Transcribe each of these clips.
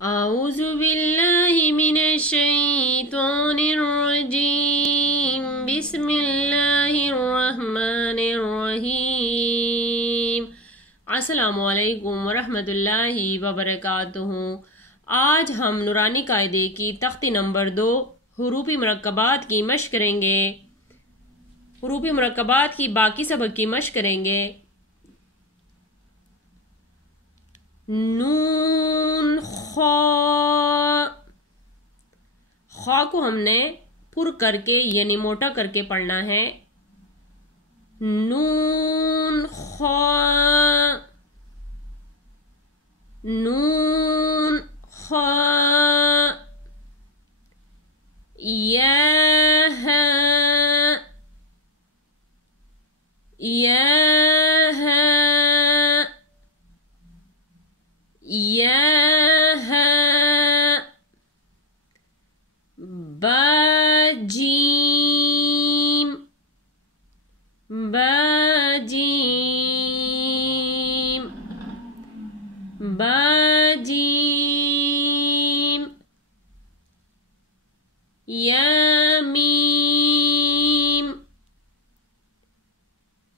أعوذ بالله من الشيطان الرجيم بسم الله الرحمن الرحيم السلام علیکم ورحمۃ اللہ وبرکاتہ۔ آج ہم نورانی قاعدے کی تختی نمبر 2 حروف مرکبات کی مشق کریں گے۔ حروف مرکبات کی باقی سبق کی مشق کریں گے۔ نون خا کو ہم نے پر کر کے یعنی موٹا کر کے پڑھنا ہے۔ نون خا یا باجیم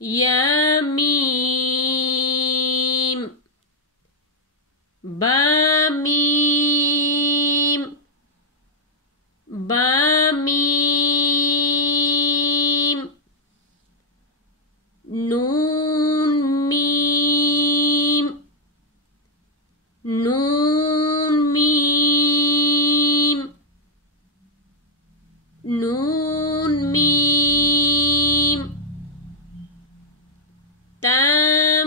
یامیم بامیم نون میم تامیم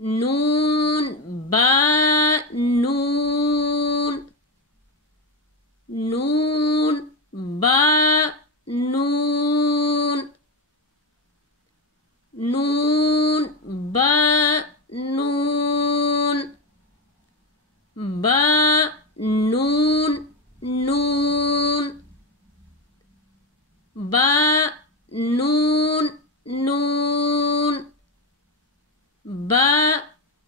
نون با نون نون با نون نون با نون با نون نون با نون نون با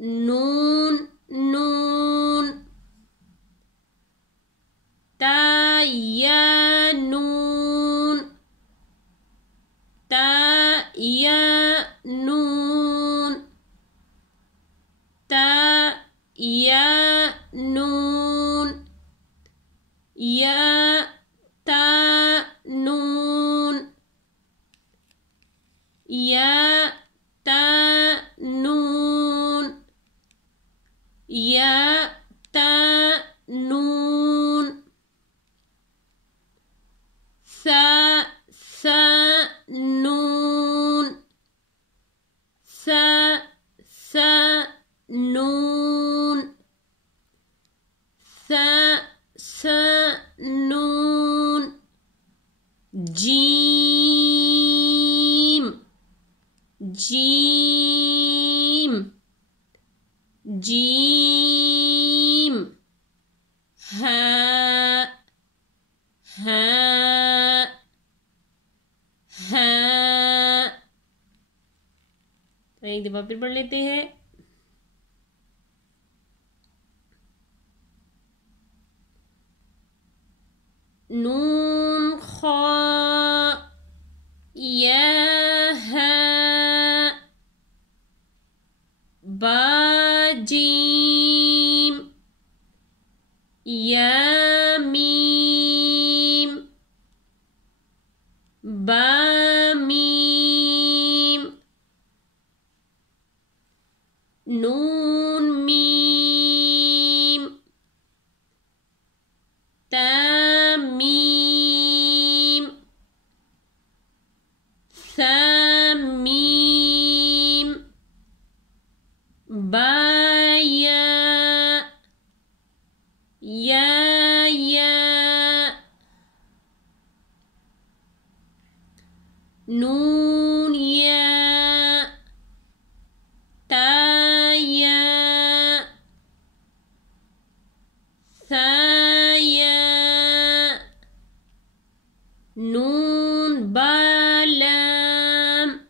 نون نون تا یا نون تا یا نون تا یا نون یا تا نون یا تا نون یا تا نون سا سا نون سا سا نون سا سا نون جیم جیم جیم ہا ہا ہا ایک دفعہ پھر پڑھ لیتے ہیں نون خا یا ہا با جیم یا میم با میم نون میم تا میم ثا میم با یا یا یا نون یا تا یا ثا یا نون با لام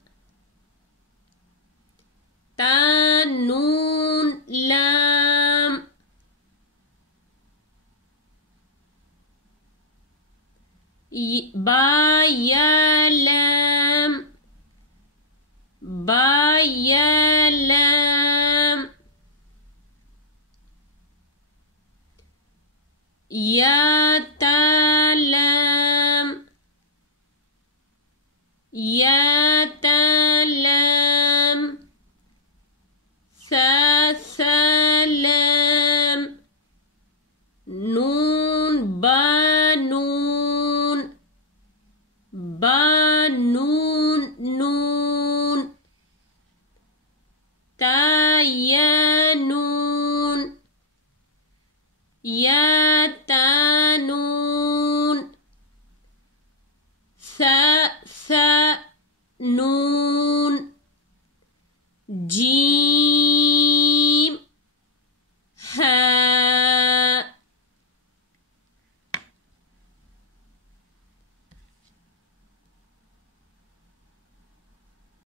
تا نون لام با یا لام با یا لام یا تا لام یا تا لام ثا ثا لام نون با نون با نون نون تا یا نون یا تا نون ثا ثا نون جیم ہا